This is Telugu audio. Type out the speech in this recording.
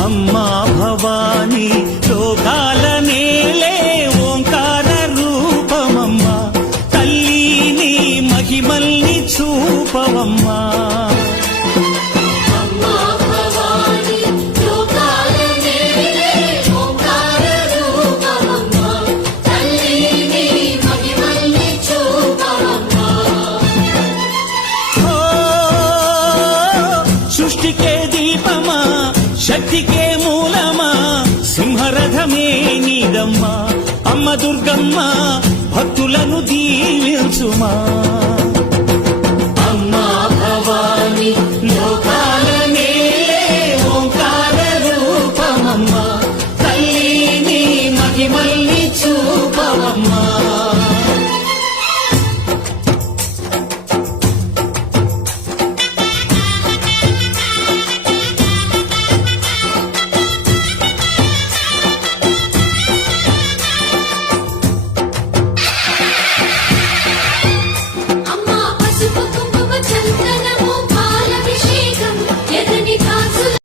అమ్మా భవానీ లోకాల నేలే ఓంకార రూపమమ్మా, తల్లి నీ మహిమల్ని చూపవమ్మా. సృష్టికే దీపమా, శక్తికే మూలమా, సింహరథమే నీదమ్మా. అమ్మ దుర్గమ్మ భక్తులను దీవించుమా.